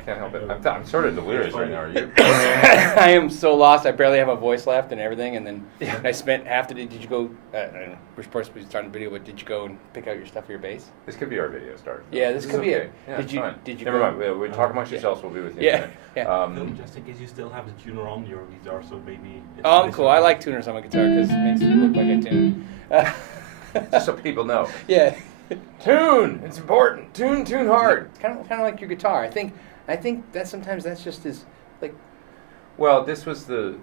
can't help it. I'm sort of delirious right now. Are you? I am so lost. I barely have a voice left and everything. And then I spent half the day. Did you go? I don't know. We're supposed to be starting the video, but did you go and pick out your stuff for your bass? This could be our video start. Yeah, this could be okay. it. Yeah, Did you? fine. Did you? Never go? mind. We're talking amongst yourselves. We'll be with you. Yeah. Just in case you still have the tuner on your guitar, so maybe. Oh, I'm cool. I like tuners on my guitar because it makes it look like I tune. Just so people know. Yeah. Tune. It's important. Tune hard. It's kind of like your guitar. I think that sometimes that's just as like. Well, this was the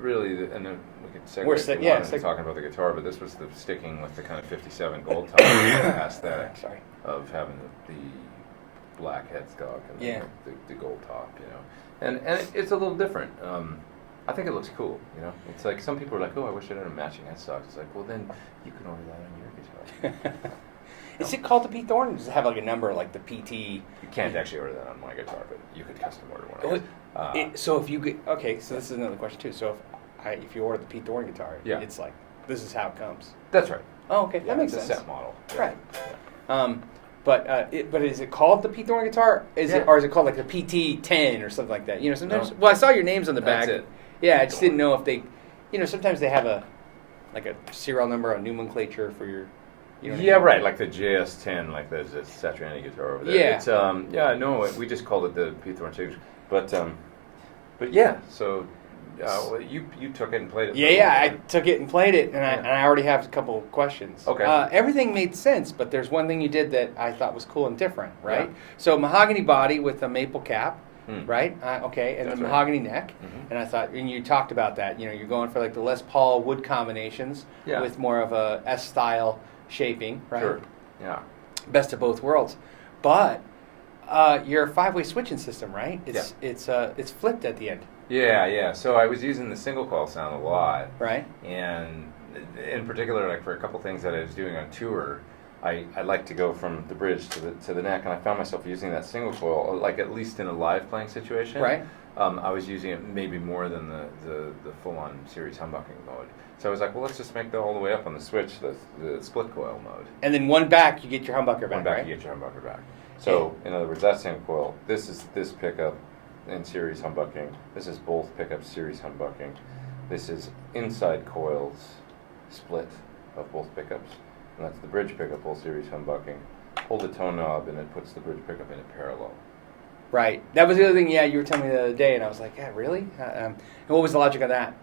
really, and then we could segue into talking about the guitar, but this was the sticking with the kind of 57 gold top aesthetic of having the black headstock and the gold top, and it's a little different. I think it looks cool, It's like some people are like, oh, I wish I had a matching headstock. It's like, well, then you can order that on your guitar. Is it called the P Thorn? Does it have like a number like the PT? You can't actually order that on my guitar, but you could custom order one. So if you get so this is another question too. So if you order the P Thorn guitar, it's like this is how it comes. That's right. Oh, okay, that makes sense. It's a set model, right? Yeah. But is it called the P Thorn guitar? Or is it called like the PT 10 or something like that? Sometimes. No. Well, I saw your names on the back. That's it. Yeah, I just didn't know if they, sometimes they have a serial number, a nomenclature for your. Right, like the JS10, like there's a Satriani guitar over there. Yeah. It's we just called it the P Thorn Signature, but yeah. So you took it and played it. Yeah, I took it and played it, and I already have a couple of questions. Okay. Everything made sense, but there's one thing you did that I thought was cool and different, right? Yeah. So mahogany body with a maple cap. Right? Okay, and That's the mahogany neck. Mm-hmm. And I thought, and you talked about that, you're going for like the Les Paul wood combinations with more of a S-style shaping, right? Sure, yeah. Best of both worlds. But your 5-way switching system, right? It's flipped at the end. Yeah. So I was using the single coil sound a lot. Right. And in particular, like for a couple things that I was doing on tour, I like to go from the bridge to the neck, and I found myself using that single coil, like at least in a live playing situation. Right. I was using it maybe more than the full-on series humbucking mode. So I was like, well, let's just make that all the way up on the switch, the split coil mode. And then one back, you get your humbucker back, One back, you get your humbucker back. So, in other words, that single coil, this is this pickup in series humbucking. This is both pickups series humbucking. This is inside coils split of both pickups. And that's the bridge pickup, full series humbucking. Hold the tone knob, and it puts the bridge pickup in a parallel. Right. That was the other thing, you were telling me the other day, and I was like, yeah, really? And what was the logic of that?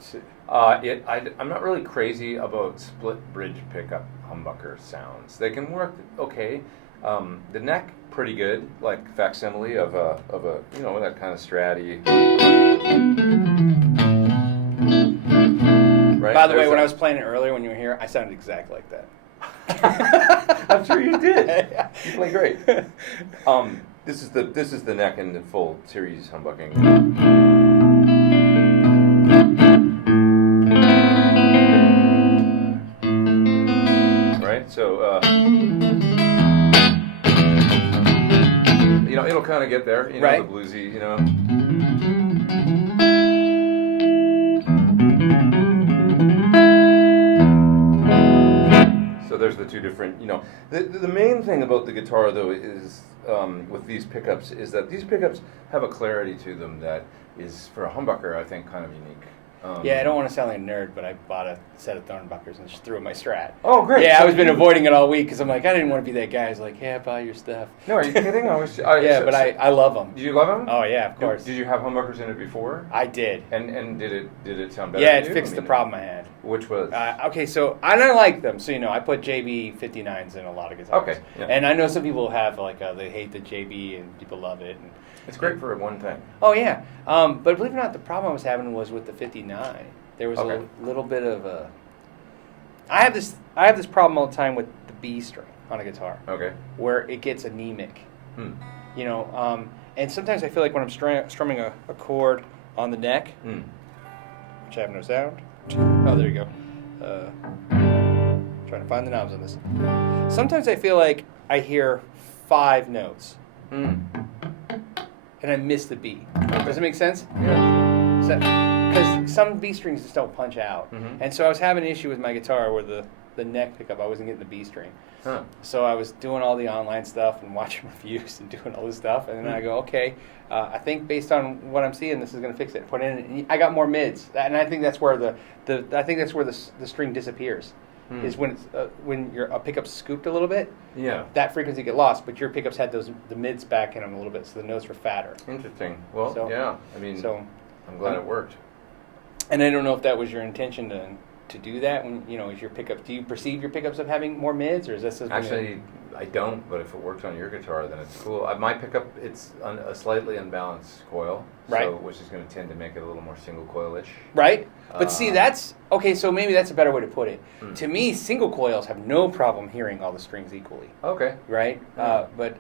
I'm not really crazy about split bridge pickup humbucker sounds. They can work okay. The neck, pretty good, like facsimile of a that kind of stratty. Right? By the way, when I was playing it earlier when you were here, I sounded exactly like that. I'm sure you did. You play great. This is the neck in the full series humbucking. Right. So it'll kind of get there. Right. The bluesy. So there's the two different, the main thing about the guitar though is with these pickups is that these pickups have a clarity to them that is for a humbucker I think kind of unique. I don't want to sound like a nerd, but I bought a set of Thorn buckers and just threw in my Strat. Oh, great! Yeah, I've been avoiding it all week because I'm like, I didn't want to be that guy who's like, yeah, buy your stuff. No, are you kidding? I love them. Did you love them? Oh yeah, of course. Did you have humbuckers in it before? I did. And did it sound better? Yeah, it fixed the problem I had. Which was? Okay, so I don't like them. So I put JB 59s in a lot of guitars. Okay. Yeah. And I know some people have they hate the JB and people love it. And it's great for one thing. Oh yeah, but believe it or not, the problem I was having was with the 59. There was a little bit of a. I have this problem all the time with the B string on a guitar. Okay. Where it gets anemic. And sometimes I feel like when I'm strumming a chord on the neck, which I have no sound. Oh, there you go. Trying to find the knobs on this. Sometimes I feel like I hear 5 notes. And I miss the B. Does it make sense? Yeah. Because some B strings just don't punch out. Mm-hmm. And so I was having an issue with my guitar where the the neck pickup. I wasn't getting the B string. Huh. So I was doing all the online stuff and watching reviews and doing all this stuff, and then I go, okay, I think based on what I'm seeing, this is going to fix it. Put in, and I got more mids, and I think that's where the string disappears. Is when it's, when your pickup's scooped a little bit. Yeah. That frequency get lost, but your pickups had the mids back in them a little bit, so the notes were fatter. Interesting. Well, So- yeah. I mean, So, I'm glad it worked. and I don't know if that was your intention to do that. When is your pickup? Do you perceive your pickups of having more mids, or is this Actually, I don't. But if it works on your guitar, then it's cool. My pickup, it's a slightly unbalanced coil, Right. which is going to tend to make it a little more single coil-ish. right? But see, that's okay. So maybe that's a better way to put it. Mm. To me, single coils have no problem hearing all the strings equally, Okay. right? But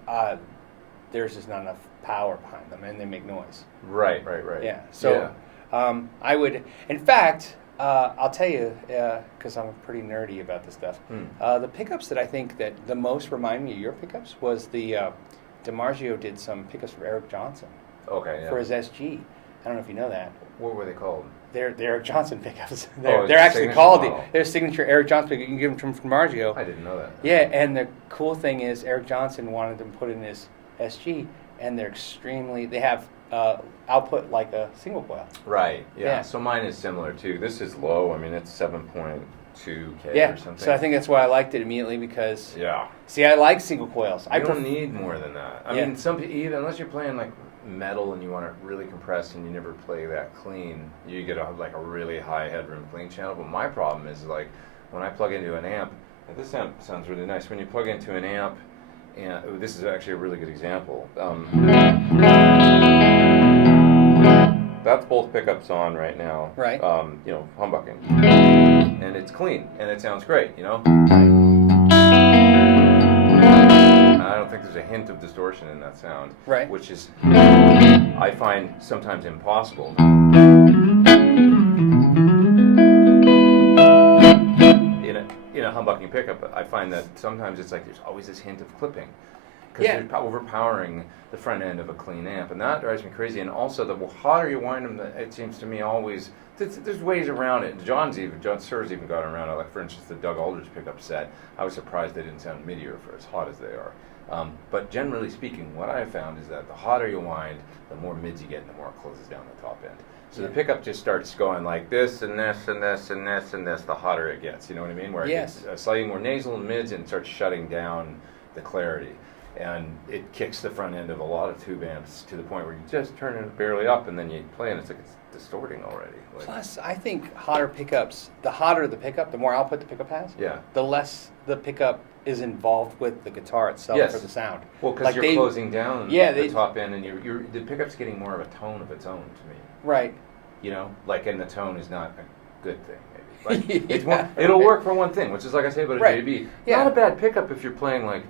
there's just not enough power behind them, and they make noise. Right. Yeah. So I would, in fact, I'll tell you, because I'm pretty nerdy about this stuff. The pickups that I think that the most remind me of your pickups was the DiMarzio did some pickups for Eric Johnson Okay. Yeah. for his SG. I don't know if you know that. What were they called? They're Eric Johnson pickups. it's They're a actually signature called model. they're signature Eric Johnson pickups. You can get them from DiMarzio. I didn't know that. Yeah, and the cool thing is Eric Johnson wanted them put in his SG, and they're extremely. They have output like a single coil. Right. Yeah. Yeah. So mine is similar too. This is low. I mean, it's 7.2K Yeah, or something. so I think that's why I liked it immediately because. Yeah. See, I like single coils. I don't need more than that. I Yeah. mean, even unless you're playing like metal and you want it really compressed and you never play that clean, you get a really high headroom clean channel. But my problem is like when I plug into an amp. And this amp sounds really nice. When you plug into an amp, and this is actually a really good example. That's both pickups on right now. Right. Humbucking, and it's clean and it sounds great. I don't think there's a hint of distortion in that sound, Right. which is, I find, sometimes impossible. In a humbucking pickup, I find that sometimes it's like there's always this hint of clipping, because Yeah. they're overpowering the front end of a clean amp, and that drives me crazy. And also, the hotter you wind them, it seems to me always there's ways around it. John Suhr's even got around it. Like for instance, the Doug Aldrich pickup set. I was surprised they didn't sound midier for as hot as they are. But generally speaking, what I have found is that the hotter you wind, the more mids you get, and the more it closes down the top end. So the pickup just starts going like this and this and this and this and this. The hotter it gets, you know what I mean? Where Yes. it gets slightly more nasal and mids and starts shutting down the clarity. And it kicks the front end of a lot of tube amps to the point where you just turn it barely up and then you play and it's like it's distorting already. Like, Plus, I think hotter pickups, the hotter the pickup, the more output the pickup has, yeah. the less the pickup is involved with the guitar itself Yes. for the sound. Well, because Like you're they- closing down Yeah, the they- top end and the pickup's getting more of a tone of its own to me. Right. And the tone is not a good thing, maybe. Like, Yeah, it'll right. work for one thing, which is like I say about a Right. JB. Yeah. Not a bad pickup if you're playing like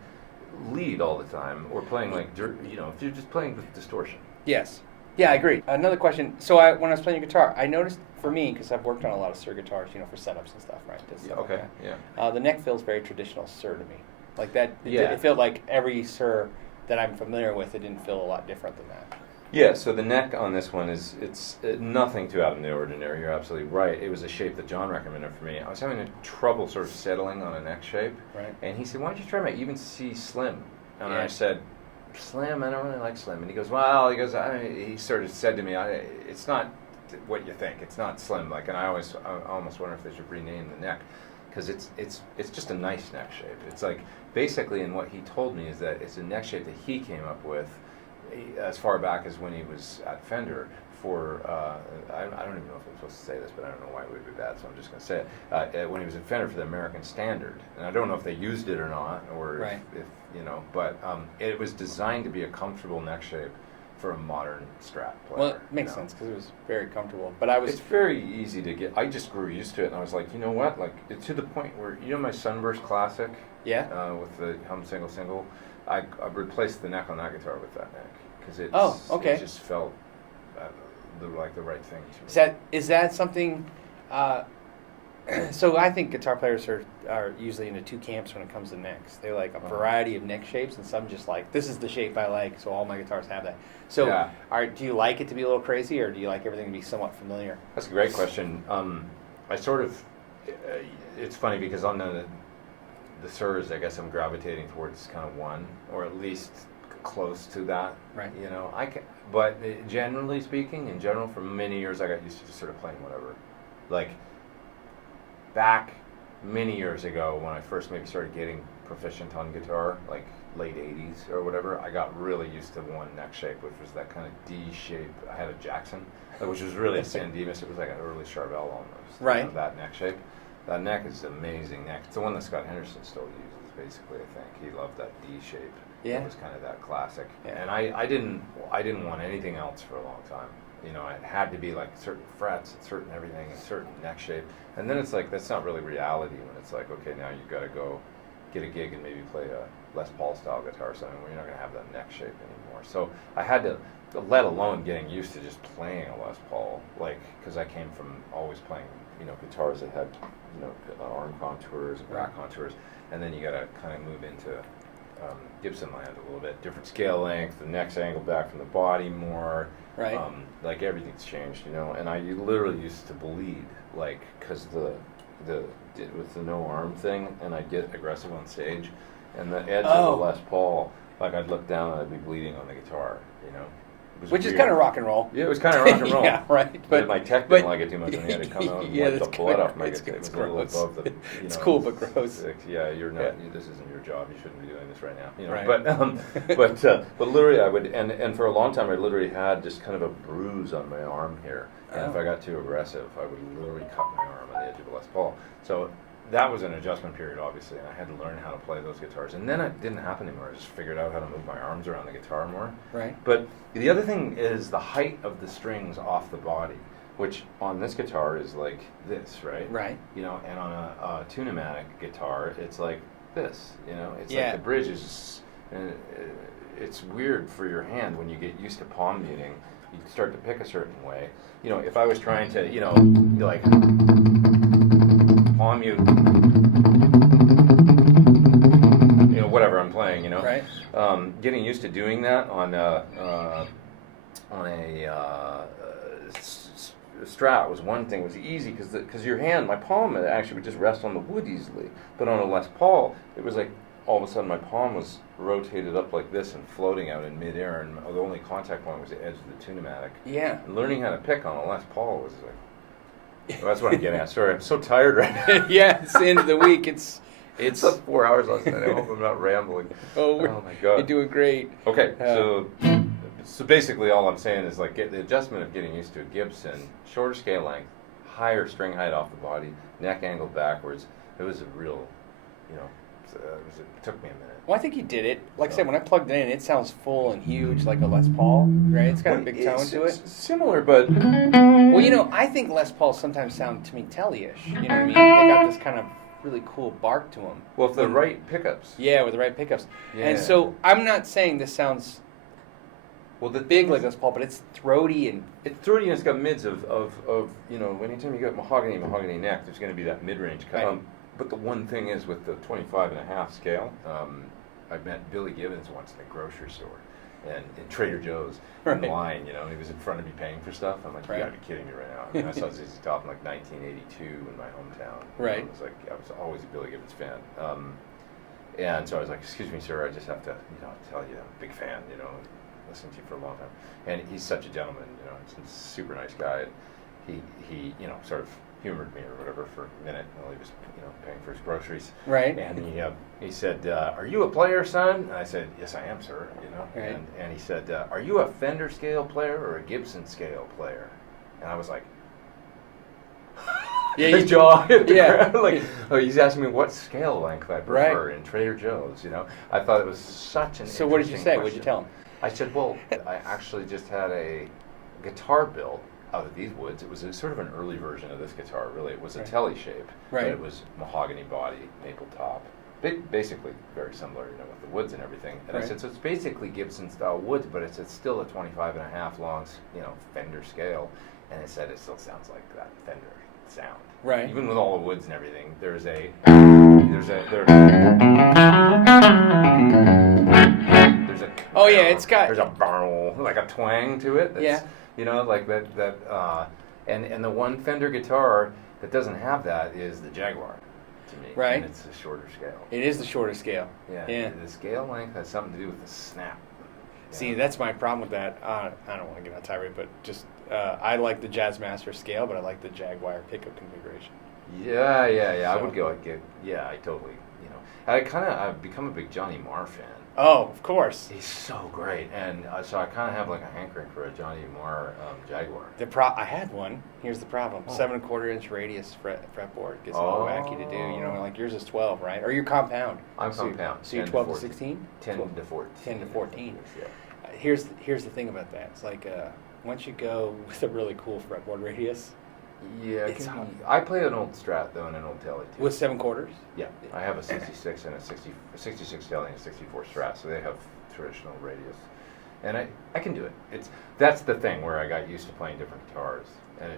lead all the time or playing like if you're just playing with distortion. Yes. Yeah, I agree. Another question. So when I was playing guitar, I noticed for me, because I've worked on a lot of Suhr guitars, for setups and stuff, right? Just stuff like Okay. that. Yeah. The neck feels very traditional Suhr to me. Like that. Yeah. It felt like every Suhr that I'm familiar with, it didn't feel a lot different than that. Yeah, so the neck on this one it's nothing too out of the ordinary. You're absolutely right. It was a shape that John recommended for me. I was having trouble sort of settling on a neck shape. Right. And he said, why don't you try my even C slim? And Yeah. I said, slim? I don't really like slim. And he goes, he sort of said to me, it's not what you think. It's not slim. And I almost wonder if they should rename the neck. Because it's just a nice neck shape. It's like, basically, and what he told me is that it's a neck shape that he came up with as far back as when he was at Fender for, I don't even know if I'm supposed to say this, but I don't know why it would be bad, so I'm just going to say it. When he was at Fender for the American Standard, and I don't know if they used it or not, or Right. if but it was designed to be a comfortable neck shape for a modern Strat player. Well, it makes sense because it was very comfortable. But I was. It's very easy to get. I just grew used to it, and I was like, you know what? To the point where my Sunburst Classic. Yeah. With the hum single, I replaced the neck on that guitar with that neck because it just felt like the right thing to me. Is that something? So I think guitar players are usually into two camps when it comes to necks. They like a variety of neck shapes, and some just like, this is the shape I like, so all my guitars have that. So do you like it to be a little crazy, or do you like everything to be somewhat familiar? That's a great question. I sort of, it's funny because on the Suhrs, I guess I'm gravitating towards kind of one, or at least close to that. Right. You know, but generally speaking, in general, for many years, I got used to just sort of playing whatever. Like, back many years ago, when I first maybe started getting proficient on guitar, like late 80s or whatever, I got really used to one neck shape, which was that kind of D shape. I had a Jackson, which was really a San Dimas. It was like an early Charvel almost. Right. You know, that neck shape. That neck is an amazing neck. It's the one that Scott Henderson still uses, basically, I think. He loved that D shape. Yeah. It was kind of that classic. Yeah. And I didn't want anything else for a long time. You know, it had to be like certain frets and certain everything and certain neck shape. And then it's like, that's not really reality when it's like, okay, now you've got to go get a gig and maybe play a Les Paul style guitar or something where you're not going to have that neck shape anymore. So I had to, let alone getting used to just playing a Les Paul, like, because I came from always playing, you know, guitars that had, you know, arm contours, back contours, and then you got to kind of move into Gibson land a little bit. Different scale length, the neck's angled back from the body more. Right. Like everything's changed, you know. And I literally used to bleed, like, because with the no arm thing, and I'd get aggressive on stage, and the edge of the Les Paul, like I'd look down and I'd be bleeding on the guitar, you know. Which is kind of rock and roll. Yeah, it was kind of rock and roll. Yeah, right. But my tech didn't like it too much, and he had to come out and wipe the blood off my guitar. It was a little above the, it's cool, but gross. Yeah, you're not. This isn't your job. You shouldn't be doing this right now. You know. Right. But literally, I would, and for a long time, I literally had just kind of a bruise on my arm here, and if I got too aggressive, I would literally cut my arm on the edge of a Les Paul. So that was an adjustment period, obviously, and I had to learn how to play those guitars. And then it didn't happen anymore. I just figured out how to move my arms around the guitar more. Right. But the other thing is the height of the strings off the body, which on this guitar is like this, right? Right. You know, and on a Tunematic guitar, it's like this, you know? It's like the bridge is, it's weird for your hand when you get used to palm muting. You start to pick a certain way. You know, if I was trying to, you know, like palm mute, you know, whatever I'm playing, you know. Right. Getting used to doing that on a Strat was one thing. It was easy because your hand, my palm actually would just rest on the wood easily. But on a Les Paul, it was like all of a sudden my palm was rotated up like this and floating out in midair, and the only contact point was the edge of the Tunematic. Yeah. And learning how to pick on a Les Paul was like, well, that's what I'm getting at. Sorry, I'm so tired right now. Yeah, it's the end of the week. It's like 4 hours last night. I hope I'm not rambling. Oh my God. You're doing great. Okay, so basically all I'm saying is like get the adjustment of getting used to a Gibson, shorter scale length, higher string height off the body, neck angled backwards. It was a real, you know, it took me a minute. Well, I think you did it. Like I said, when I plugged it in, it sounds full and huge like a Les Paul, right? It's got a big tone to it. Similar, but... Well, you know, I think Les Pauls sometimes sound, to me, Telly-ish. You know what I mean? They got this kind of really cool bark to them. Well, with the right pickups. Yeah, with the right pickups. Yeah. And so I'm not saying this sounds big like Les Paul, but it's throaty and... It's throaty and it's got mids of you know, anytime you got mahogany neck, there's going to be that mid-range. Right. But the one thing is with the 25.5 scale, I met Billy Gibbons once in a grocery store, and in Trader Joe's, in line, you know, he was in front of me paying for stuff. I'm like, you gotta be kidding me right now. I mean, I saw ZZ Top in like 1982 in my hometown. Right. I was always a Billy Gibbons fan. And so I was like, excuse me, sir, I just have to, you know, tell you I'm a big fan, you know, listened to you for a long time. And he's such a gentleman, you know, he's a super nice guy. And he, you know, sort of humored me or whatever for a minute while he was, you know, paying for his groceries. Right. And he said, "Are you a player, son?" And I said, "Yes, I am, sir." You know. Right. And he said, "Are you a Fender scale player or a Gibson scale player?" And I was like, yeah, his jaw hit the yeah. ground. Like, oh, he's asking me what scale length I prefer in Trader Joe's. You know, I thought it was such an. So what did you say? Question. What did you tell him? I said, well, I actually just had a guitar built out of these woods. It was sort of an early version of this guitar, really. It was a telly shape, but it was mahogany body, maple top. Basically very similar, you know, with the woods and everything. And I said, so it's basically Gibson style woods, but it's still a 25.5 long, you know, Fender scale. And it said it still sounds like that Fender sound. Right. Even with all the woods and everything, there's a oh yeah, it's got there's a barrel, like a twang to it. That's, yeah. You know, like that and the one Fender guitar that doesn't have that is the Jaguar. to me. Right. And it's a shorter scale. It is the shorter scale. Yeah. The scale length has something to do with the snap. See, that's my problem with that. I don't want to get on tirade, but just I like the Jazzmaster scale, but I like the Jaguar pickup configuration. Yeah. So, I would go. I totally. I've become a big Johnny Marr fan. Oh, of course. He's so great, and so I kind of have like a hankering for a Johnny Marr Jaguar. I had one. Here's the problem: 7 1/4-inch radius fretboard gets a little wacky to do. You know, like yours is 12, right? Or you're compound. I'm compound. So you're 12 to 16. 10 to 14. 10 to 14. Yeah. Here's the thing about that. It's like once you go with a really cool fretboard radius. Yeah, I play an old Strat though and an old Telly too. With 7 1/4. Yeah, I have a 66 and a 66 Telly and a 64 Strat, so they have traditional radius, and I can do it. That's the thing where I got used to playing different guitars, and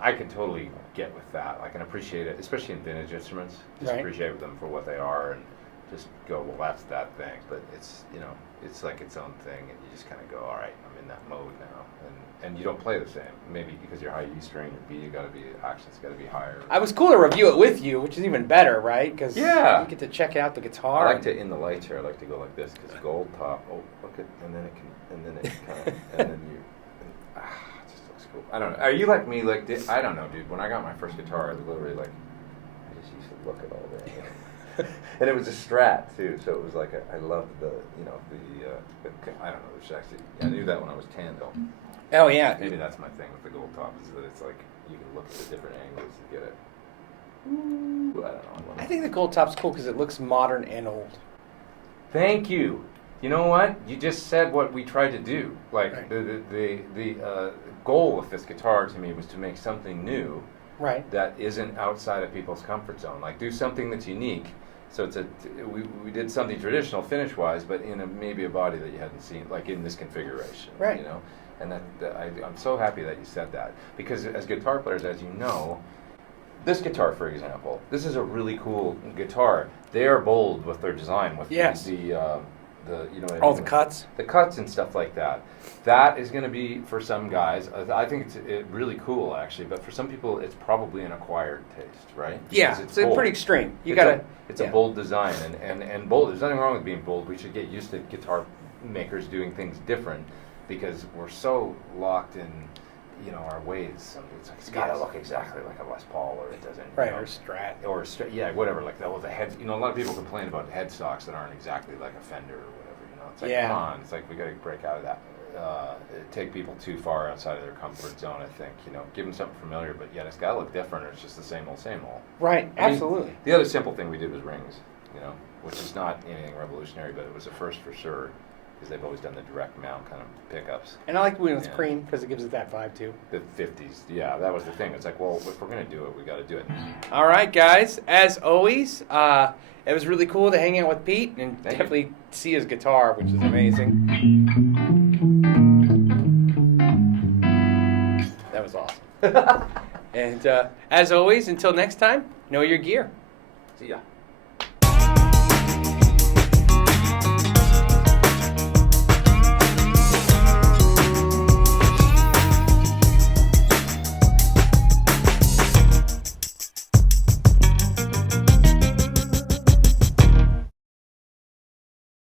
I can totally get with that. I can appreciate it, especially in vintage instruments. Just appreciate them for what they are, and just go, well, that's that thing. But it's it's like its own thing, and you just kind of go, all right, I'm in that mode now. And you don't play the same. Maybe because you're high E string, your B, action's got to be higher. I was cool to review it with you, which is even better, right? Because you get to check out the guitar. I like to, in the light chair, I like to go like this, because gold top, look at, and then it kind of, and then it just looks cool. I don't know. Are you like me? Like, I don't know, dude. When I got my first guitar, I was literally like, I just used to look at all that. And it was a Strat too, so it was like I loved the I don't know. There's actually, I knew that when I was 10 though. Oh yeah. Maybe that's my thing with the gold top, is that it's like you can look at the different angles to get it. Ooh, I don't know. I think the gold top's cool because it looks modern and old. Thank you. You know what? You just said what we tried to do. Like the goal with this guitar to me was to make something new. Right. That isn't outside of people's comfort zone. Like do something that's unique. So we did something traditional finish-wise, but in maybe a body that you hadn't seen, like in this configuration. Right. You know. And I'm so happy that you said that, because as guitar players, as you know, this guitar, for example, this is a really cool guitar. They are bold with their design, with the cuts, the cuts and stuff like that. That is going to be for some guys. I think it's really cool actually, but for some people, it's probably an acquired taste, right? Yeah, it's pretty extreme. It's a bold design, and bold. There's nothing wrong with being bold. We should get used to guitar makers doing things different, because we're so locked in, our ways. It's like it's got to look exactly like a Les Paul, or it doesn't. Right, or Strat. Or Strat, whatever. Like that with the head. A lot of people complain about headstocks that aren't exactly like a Fender or whatever. It's like, come on. It's like we got to break out of that. Take people too far outside of their comfort zone. I think. Give them something familiar, but yet it's got to look different. Or it's just the same old, same old. Right. Absolutely. The other simple thing we did was rings. Which is not anything revolutionary, but it was a first for sure. Because they've always done the direct mount kind of pickups. And I like when it's cream, because it gives it that vibe too. The 50s, yeah, that was the thing. It's like, well, if we're going to do it, we got to do it. All right, guys. As always, it was really cool to hang out with Pete and definitely see his guitar, which is amazing. That was awesome. And as always, until next time, know your gear. See ya.